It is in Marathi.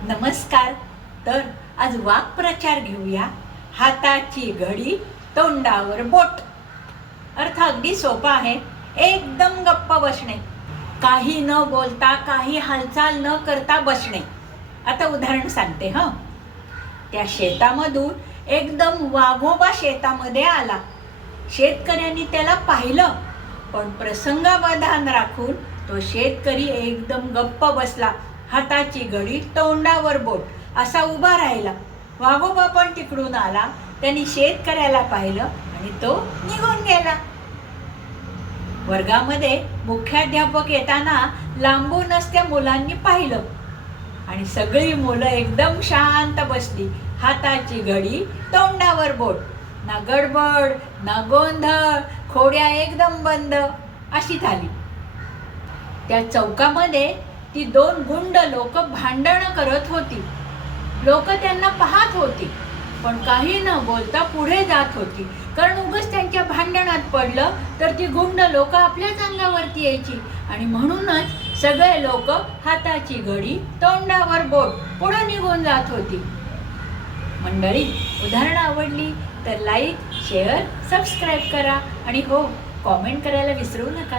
नमस्कार. तर आज वाक्प्रचार घेऊया. हाताची घडी तोंडावर बोट. अर्थ अगदी सोपा आहे. एकदम गप्प बसणे, काही न बोलता काही हालचाल न करता बसणे. आता उदाहरण सांगते. त्या शेतामधून एकदम वाघोबा शेतामध्ये आला. शेतकऱ्यांनी त्याला पाहिलं, पण प्रसंगावधान राखून तो शेतकरी एकदम गप्प बसला. हाताची घडी तोंडावर बोट असा उभा राहिला. वाघोबा पण तिकडून आला. त्यांनी शेतकऱ्याला पाहिलं आणि तो निघून गेला. वर्गामध्ये मुख्याध्यापक येताना लांबूनच त्या मुलांनी पाहिलं आणि सगळी मुलं एकदम शांत बसली. हाताची घडी तोंडावर बोट, ना गडबड ना गोंधळ, खोड्या एकदम बंद अशी झाली. त्या चौकामध्ये ती दोन गुंड लोक भांडणं करत होती. लोक त्यांना पाहत होती, पण काही न बोलता पुढे जात होती. कारण उगाच त्यांच्या भांडणात पडलं तर ती गुंड लोक आपल्याच अंगावरती यायची. आणि म्हणूनच सगळे लोक हाताची घडी तोंडावर बोट पुढे निघून जात होती. मंडळी, उदाहरणं आवडली तर लाईक, शेअर, सबस्क्राईब करा आणि हो, कॉमेंट करायला विसरू नका.